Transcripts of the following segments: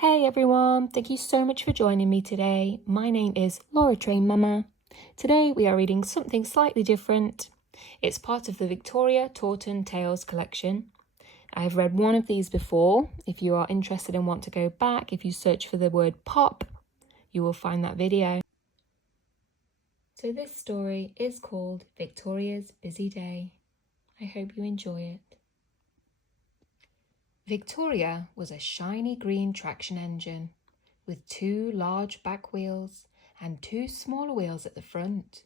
Hey everyone, thank you so much for joining me today. My name is Laura Train Mama. Today we are reading something slightly different. It's part of the Victoria Taunton Tales collection. I've read one of these before. If you are interested and want to go back, if you search for the word pop, you will find that video. So this story is called Victoria's Busy Day. I hope you enjoy it. Victoria was a shiny green traction engine with 2 large back wheels and 2 smaller wheels at the front.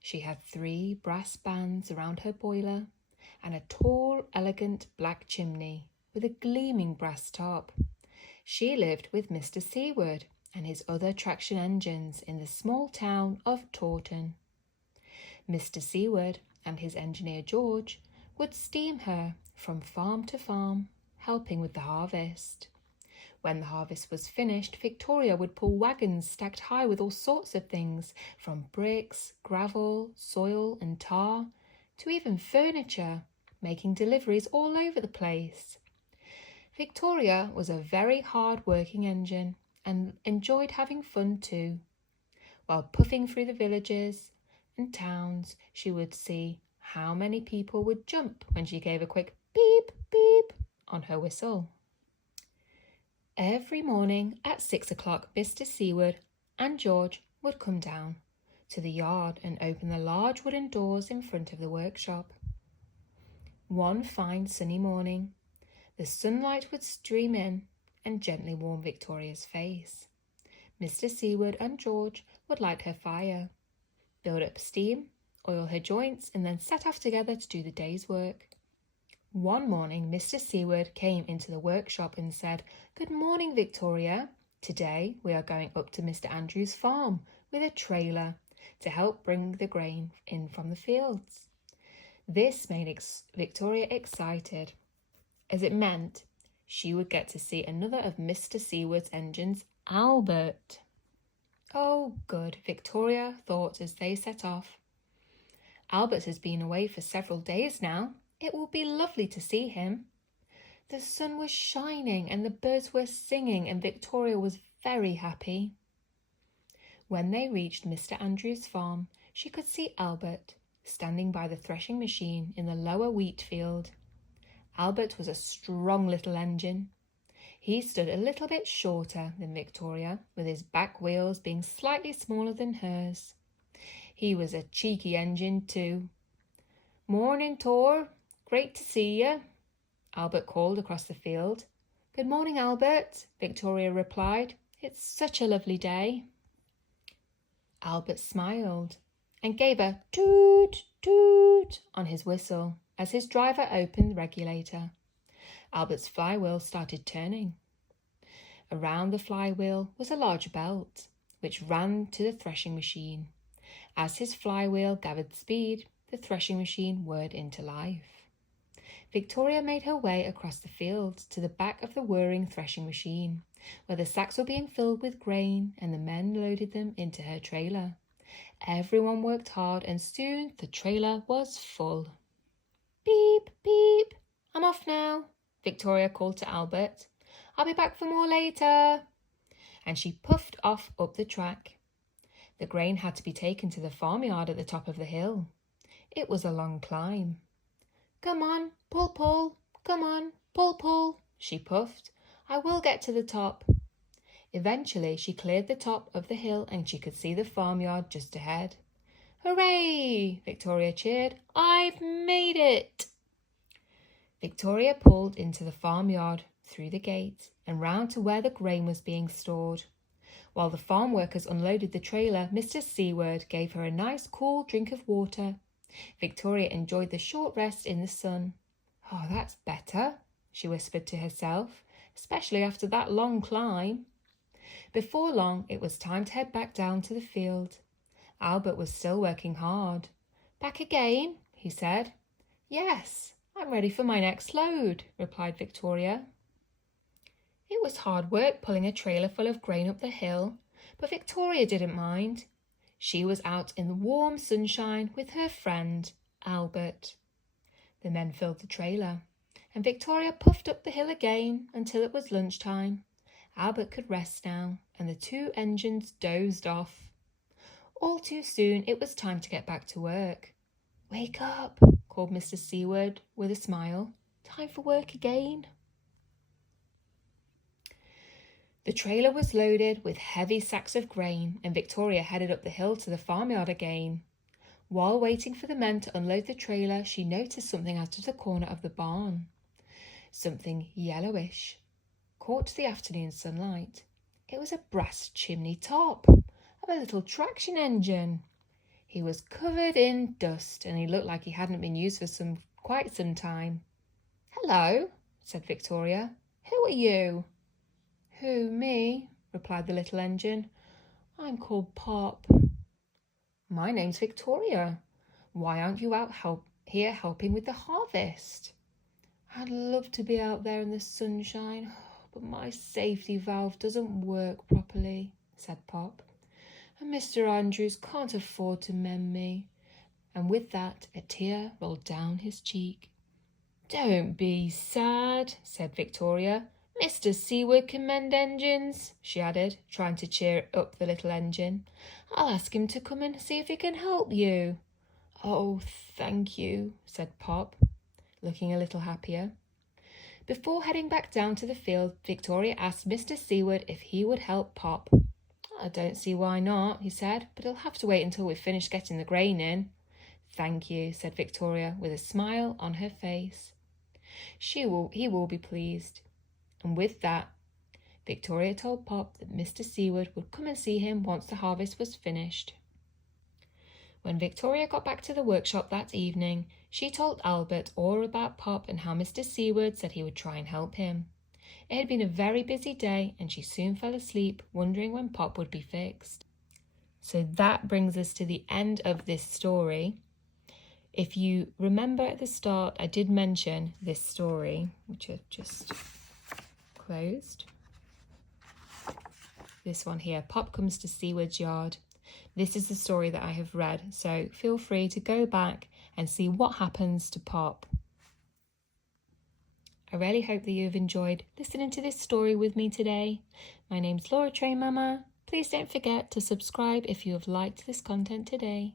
She had 3 brass bands around her boiler and a tall, elegant black chimney with a gleaming brass top. She lived with Mr. Seward and his other traction engines in the small town of Taunton. Mr. Seward and his engineer George would steam her from farm to farm, helping with the harvest. When the harvest was finished, Victoria would pull wagons stacked high with all sorts of things, from bricks, gravel, soil and tar, to even furniture, making deliveries all over the place. Victoria was a very hard-working engine and enjoyed having fun too. While puffing through the villages and towns, she would see how many people would jump when she gave a quick beep, beep on her whistle. Every morning at 6 o'clock, Mr. Seward and George would come down to the yard and open the large wooden doors in front of the workshop. One fine sunny morning, the sunlight would stream in and gently warm Victoria's face. Mr. Seward and George would light her fire, build up steam, oil her joints, and then set off together to do the day's work. One morning, Mr. Seward came into the workshop and said, "Good morning, Victoria. Today we are going up to Mr. Andrews' farm with a trailer to help bring the grain in from the fields." This made Victoria excited, as it meant she would get to see another of Mr. Seward's engines, Albert. Oh, good, Victoria thought as they set off. Albert has been away for several days now. It will be lovely to see him. The sun was shining and the birds were singing, and Victoria was very happy. When they reached Mr. Andrews' farm, she could see Albert standing by the threshing machine in the lower wheat field. Albert was a strong little engine. He stood a little bit shorter than Victoria, with his back wheels being slightly smaller than hers. He was a cheeky engine too. "Morning, Tor. Great to see you," Albert called across the field. "Good morning, Albert," Victoria replied. "It's such a lovely day." Albert smiled and gave a toot, toot on his whistle as his driver opened the regulator. Albert's flywheel started turning. Around the flywheel was a large belt, which ran to the threshing machine. As his flywheel gathered speed, the threshing machine whirred into life. Victoria made her way across the field to the back of the whirring threshing machine, where the sacks were being filled with grain and the men loaded them into her trailer. Everyone worked hard and soon the trailer was full. "Beep, beep, I'm off now," Victoria called to Albert. "I'll be back for more later." And she puffed off up the track. The grain had to be taken to the farmyard at the top of the hill. It was a long climb. "Come on, pull, pull, come on, pull, pull," she puffed. "I will get to the top." Eventually, she cleared the top of the hill and she could see the farmyard just ahead. "Hooray!" Victoria cheered. "I've made it!" Victoria pulled into the farmyard, through the gate, and round to where the grain was being stored. While the farm workers unloaded the trailer, Mr. Seward gave her a nice cool drink of water. Victoria enjoyed the short rest in the sun. "Oh, that's better," she whispered to herself, "especially after that long climb." Before long, it was time to head back down to the field. Albert was still working hard. "Back again?" he said. "Yes, I'm ready for my next load," replied Victoria. It was hard work pulling a trailer full of grain up the hill, but Victoria didn't mind. She was out in the warm sunshine with her friend, Albert. The men filled the trailer, and Victoria puffed up the hill again until it was lunchtime. Albert could rest now, and the 2 engines dozed off. All too soon it was time to get back to work. "Wake up," called Mr. Seaward with a smile. "Time for work again." The trailer was loaded with heavy sacks of grain, and Victoria headed up the hill to the farmyard again. While waiting for the men to unload the trailer, she noticed something out of the corner of the barn. Something yellowish, caught the afternoon sunlight. It was a brass chimney top of a little traction engine. He was covered in dust, and he looked like he hadn't been used for quite some time. "Hello," said Victoria. "Who are you?" "Who, me?" replied the little engine. "I'm called Pop." "My name's Victoria. Why aren't you out here helping with the harvest?" "I'd love to be out there in the sunshine, but my safety valve doesn't work properly," said Pop. "And Mr. Andrews can't afford to mend me." And with that, a tear rolled down his cheek. "Don't be sad," said Victoria. "Mr. Seaward can mend engines," she added, trying to cheer up the little engine. "I'll ask him to come and see if he can help you." "Oh, thank you," said Pop, looking a little happier. Before heading back down to the field, Victoria asked Mr. Seaward if he would help Pop. "I don't see why not," he said, "but he'll have to wait until we've finished getting the grain in." "Thank you," said Victoria, with a smile on her face. He will be pleased. And with that, Victoria told Pop that Mr. Seaward would come and see him once the harvest was finished. When Victoria got back to the workshop that evening, she told Albert all about Pop and how Mr. Seaward said he would try and help him. It had been a very busy day, and she soon fell asleep, wondering when Pop would be fixed. So that brings us to the end of this story. If you remember at the start, I did mention this story, which I've just closed. This one here, Pop comes to Seaward's yard. This is the story that I have read, so feel free to go back and see what happens to Pop. I really hope that you have enjoyed listening to this story with me today. My name's Laura Train Mama. Please don't forget to subscribe if you have liked this content today.